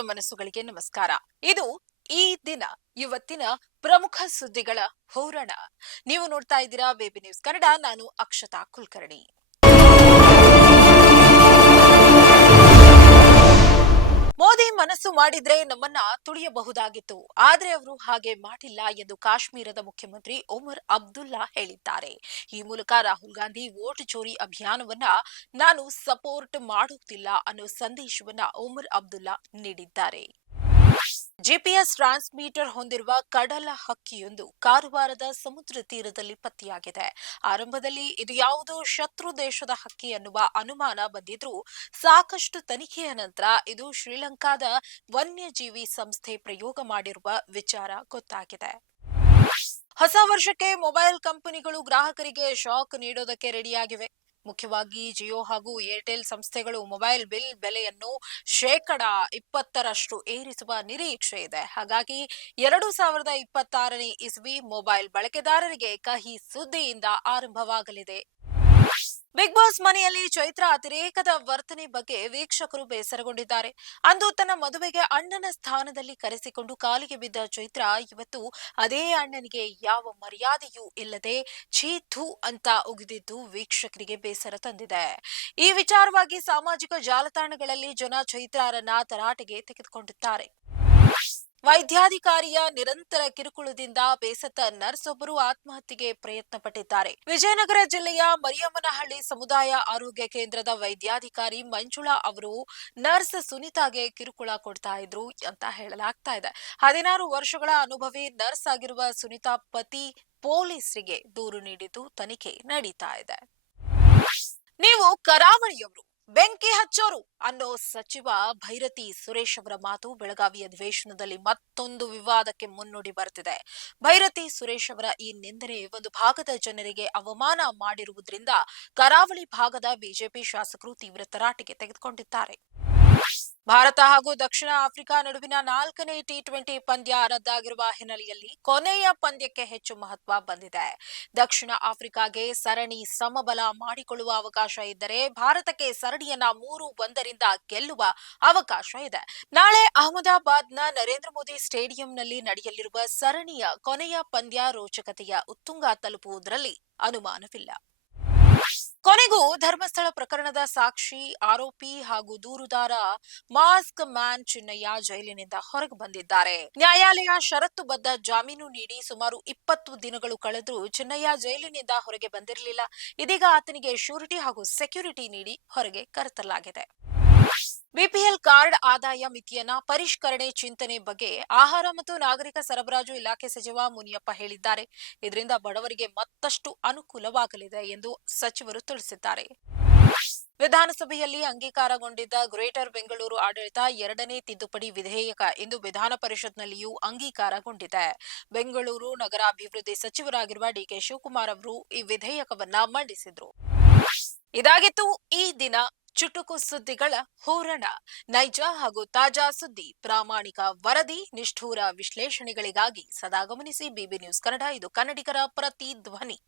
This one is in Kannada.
ಮನಸ್ಸುಗಳಿಗೆ ನಮಸ್ಕಾರ. ಇದು ಈ ದಿನ, ಇವತ್ತಿನ ಪ್ರಮುಖ ಸುದ್ದಿಗಳ ಹೌರಣ. ನೀವು ನೋಡ್ತಾ ಇದ್ದೀರಾ ಬೇಬಿ ನ್ಯೂಸ್ ಕನ್ನಡ, ನಾನು ಅಕ್ಷತಾ ಕುಲಕರ್ಣಿ. ಮಾಡಿದ್ರೆ ನಮ್ಮನ್ನ ತುಳಿಯಬಹುದಾಗಿತ್ತು. ಆದ್ರೆ ಅವರು ಹಾಗೆ ಮಾಡಿಲ್ಲ ಎಂದು ಕಾಶ್ಮೀರದ ಮುಖ್ಯಮಂತ್ರಿ ಒಮರ್ ಅಬ್ದುಲ್ಲಾ ಹೇಳಿದ್ದಾರೆ. ಈ ಮೂಲಕ ರಾಹುಲ್ ಗಾಂಧಿ ವೋಟ್ ಚೋರಿ ಅಭಿಯಾನವನ್ನ ನಾನು ಸಪೋರ್ಟ್ ಮಾಡುತ್ತಿಲ್ಲ ಅನ್ನೋ ಸಂದೇಶವನ್ನ ಒಮರ್ ಅಬ್ದುಲ್ಲಾ ನೀಡಿದ್ದಾರೆ. ಜಿಪಿಎಸ್ ಟ್ರಾನ್ಸ್ಮೀಟರ್ ಹೊಂದಿರುವ ಕಡಲ ಹಕ್ಕಿಯೊಂದು ಕಾರವಾರದ ಸಮುದ್ರ ತೀರದಲ್ಲಿ ಪತ್ತೆಯಾಗಿದೆ. ಆರಂಭದಲ್ಲಿ ಇದು ಯಾವುದೋ ಶತ್ರು ದೇಶದ ಹಕ್ಕಿ ಅನ್ನುವ ಅನುಮಾನ ಬಂದಿದ್ರೂ ಸಾಕಷ್ಟು ತನಿಖೆಯ ನಂತರ ಇದು ಶ್ರೀಲಂಕಾದ ವನ್ಯಜೀವಿ ಸಂಸ್ಥೆ ಪ್ರಯೋಗ ಮಾಡಿರುವ ವಿಚಾರ ಗೊತ್ತಾಗಿದೆ. ಹೊಸ ವರ್ಷಕ್ಕೆ ಮೊಬೈಲ್ ಕಂಪನಿಗಳು ಗ್ರಾಹಕರಿಗೆ ಶಾಕ್ ನೀಡೋದಕ್ಕೆ ರೆಡಿಯಾಗಿವೆ. ಮುಖ್ಯವಾಗಿ ಜಿಯೋ ಹಾಗೂ ಏರ್ಟೆಲ್ ಸಂಸ್ಥೆಗಳು ಮೊಬೈಲ್ ಬಿಲ್ ಬೆಲೆಯನ್ನು ಶೇಕಡ ಇಪ್ಪತ್ತರಷ್ಟು ಏರಿಸುವ ನಿರೀಕ್ಷೆ ಇದೆ. ಹಾಗಾಗಿ ಎರಡು ಸಾವಿರದ ಇಪ್ಪತ್ತಾರನೇ ಇಸ್ವಿ ಮೊಬೈಲ್ ಬಳಕೆದಾರರಿಗೆ ಕಹಿ ಸುದ್ದಿಯಿಂದ ಆರಂಭವಾಗಲಿದೆ. ಬಿಗ್ ಬಾಸ್ ಮನೆಯಲ್ಲಿ ಚೈತ್ರ ಅತಿರೇಕದ ವರ್ತನೆ ಬಗ್ಗೆ ವೀಕ್ಷಕರು ಬೇಸರಗೊಂಡಿದ್ದಾರೆ. ಅಂದು ತನ್ನ ಮದುವೆಗೆ ಅಣ್ಣನ ಸ್ಥಾನದಲ್ಲಿ ಕರೆಸಿಕೊಂಡು ಕಾಲಿಗೆ ಬಿದ್ದ ಚೈತ್ರ, ಇವತ್ತು ಅದೇ ಅಣ್ಣನಿಗೆ ಯಾವ ಮರ್ಯಾದೆಯೂ ಇಲ್ಲದೆ ಛೀಥು ಅಂತ ಉಗಿದಿದ್ದು ವೀಕ್ಷಕರಿಗೆ ಬೇಸರ ತಂದಿದೆ. ಈ ವಿಚಾರವಾಗಿ ಸಾಮಾಜಿಕ ಜಾಲತಾಣಗಳಲ್ಲಿ ಜನ ಚೈತ್ರಾರನ್ನ ತರಾಟೆಗೆ ತೆಗೆದುಕೊಂಡಿದ್ದಾರೆ. ವೈದ್ಯಾಧಿಕಾರಿಯ ನಿರಂತರ ಕಿರುಕುಳದಿಂದ ಬೇಸತ್ತ ನರ್ಸ್ ಒಬ್ಬರು ಆತ್ಮಹತ್ಯೆಗೆ ಪ್ರಯತ್ನ ಪಟ್ಟಿದ್ದಾರೆ ವಿಜಯನಗರ ಜಿಲ್ಲೆಯ ಮರಿಯಮ್ಮನಹಳ್ಳಿ ಸಮುದಾಯ ಆರೋಗ್ಯ ಕೇಂದ್ರದ ವೈದ್ಯಾಧಿಕಾರಿ ಮಂಜುಳಾ ಅವರು ನರ್ಸ್ ಸುನಿತಾಗೆ ಕಿರುಕುಳ ಕೊಡ್ತಾ ಇದ್ರು ಅಂತ ಹೇಳಲಾಗ್ತಾ ಇದೆ. ಹದಿನಾರು ವರ್ಷಗಳ ಅನುಭವಿ ನರ್ಸ್ ಆಗಿರುವ ಸುನಿತಾ ಪತಿ ಪೊಲೀಸರಿಗೆ ದೂರು ನೀಡಿದ್ದು ತನಿಖೆ ನಡೀತಾ ಇದೆ. ನೀವು ಕರಾವಳಿಯವರು ಬೆಂಕಿ ಹಚ್ಚೋರು ಅನ್ನೋ ಸಚಿವ ಭೈರತಿ ಸುರೇಶ್ ಅವರ ಮಾತು ಬೆಳಗಾವಿ ಅಧಿವೇಶನದಲ್ಲಿ ಮತ್ತೊಂದು ವಿವಾದಕ್ಕೆ ಮುನ್ನುಡಿ ಬರ್ತಿದೆ. ಭೈರತಿ ಸುರೇಶ್ ಅವರ ಈ ನಿಂದನೆ ಒಂದು ಭಾಗದ ಜನರಿಗೆ ಅವಮಾನ ಮಾಡಿರುವುದರಿಂದ ಕರಾವಳಿ ಭಾಗದ ಬಿಜೆಪಿ ಶಾಸಕರು ತೀವ್ರ ತರಾಟೆಗೆ ತೆಗೆದುಕೊಂಡಿದ್ದಾರೆ. ಭಾರತ ಹಾಗೂ ದಕ್ಷಿಣ ಆಫ್ರಿಕಾ ನಡುವಿನ ನಾಲ್ಕನೇ ಟಿ ಟ್ವೆಂಟಿ ಪಂದ್ಯ ರದ್ದಾಗಿರುವ ಹಿನ್ನೆಲೆಯಲ್ಲಿ ಕೊನೆಯ ಪಂದ್ಯಕ್ಕೆ ಹೆಚ್ಚು ಮಹತ್ವ ಬಂದಿದೆ. ದಕ್ಷಿಣ ಆಫ್ರಿಕಾಗೆ ಸರಣಿ ಸಮಬಲ ಮಾಡಿಕೊಳ್ಳುವ ಅವಕಾಶ ಇದ್ದರೆ ಭಾರತಕ್ಕೆ ಸರಣಿಯನ್ನ ಮೂರು ಒಂದರಿಂದ ಗೆಲ್ಲುವ ಅವಕಾಶ ಇದೆ. ನಾಳೆ ಅಹಮದಾಬಾದ್ನ ನರೇಂದ್ರ ಮೋದಿ ಸ್ಟೇಡಿಯಂನಲ್ಲಿ ನಡೆಯಲಿರುವ ಸರಣಿಯ ಕೊನೆಯ ಪಂದ್ಯ ರೋಚಕತೆಯ ಉತ್ತುಂಗ ತಲುಪುವುದರಲ್ಲಿ ಅನುಮಾನವಿಲ್ಲ. ಕೊನೆಗೂ ಧರ್ಮಸ್ಥಳ ಪ್ರಕರಣದ ಸಾಕ್ಷಿ, ಆರೋಪಿ ಹಾಗೂ ದೂರುದಾರ ಮಾಸ್ಕ್ ಮ್ಯಾನ್ ಚಿನ್ನಯ್ಯ ಜೈಲಿನಿಂದ ಹೊರಗೆ ಬಂದಿದ್ದಾರೆ. ನ್ಯಾಯಾಲಯ ಷರತ್ತುಬದ್ಧ ಜಾಮೀನು ನೀಡಿ ಸುಮಾರು ಇಪ್ಪತ್ತು ದಿನಗಳು ಕಳೆದರೂ ಚಿನ್ನಯ್ಯ ಜೈಲಿನಿಂದ ಹೊರಗೆ ಬಂದಿರಲಿಲ್ಲ. ಇದೀಗ ಆತನಿಗೆ ಶ್ಯೂರಿಟಿ ಹಾಗೂ ಸೆಕ್ಯೂರಿಟಿ ನೀಡಿ ಹೊರಗೆ ಕರೆತರಲಾಗಿದೆ. ಬಿಪಿಎಲ್ ಕಾರ್ಡ್ ಆದಾಯ ಮಿತಿಯನ್ನ ಪರಿಷ್ಕರಣೆ ಚಿಂತನೆ ಬಗ್ಗೆ ಆಹಾರ ಮತ್ತು ನಾಗರಿಕ ಸರಬರಾಜು ಇಲಾಖೆ ಸಚಿವ ಮುನಿಯಪ್ಪ ಹೇಳಿದ್ದಾರೆ. ಇದರಿಂದ ಬಡವರಿಗೆ ಮತ್ತಷ್ಟು ಅನುಕೂಲವಾಗಲಿದೆ ಎಂದು ಸಚಿವರು ತಿಳಿಸಿದ್ದಾರೆ. ವಿಧಾನಸಭೆಯಲ್ಲಿ ಅಂಗೀಕಾರಗೊಂಡಿದ್ದ ಗ್ರೇಟರ್ ಬೆಂಗಳೂರು ಆಡಳಿತ ಎರಡನೇ ತಿದ್ದುಪಡಿ ವಿಧೇಯಕ ಇಂದು ವಿಧಾನ ಪರಿಷತ್ನಲ್ಲಿಯೂ ಅಂಗೀಕಾರಗೊಂಡಿದೆ. ಬೆಂಗಳೂರು ನಗರಾಭಿವೃದ್ಧಿ ಸಚಿವರಾಗಿರುವ ಡಿಕೆ ಶಿವಕುಮಾರ್ ಅವರು ಈ ವಿಧೇಯಕವನ್ನ ಮಂಡಿಸಿದ್ರು. ಇದಾಗಿತ್ತು ಈ ದಿನ ಚುಟುಕು ಸುದ್ದಿಗಳ ಹೂರಣ. ನೈಜ ಹಾಗೂ ತಾಜಾ ಸುದ್ದಿ, ಪ್ರಾಮಾಣಿಕ ವರದಿ, ನಿಷ್ಠೂರ ವಿಶ್ಲೇಷಣೆಗಳಿಗಾಗಿ ಸದಾ ಗಮನಿಸಿ ಬಿಬಿ ನ್ಯೂಸ್ ಕನ್ನಡ, ಇದು ಕನ್ನಡಿಗರ ಪ್ರತಿ ಧ್ವನಿ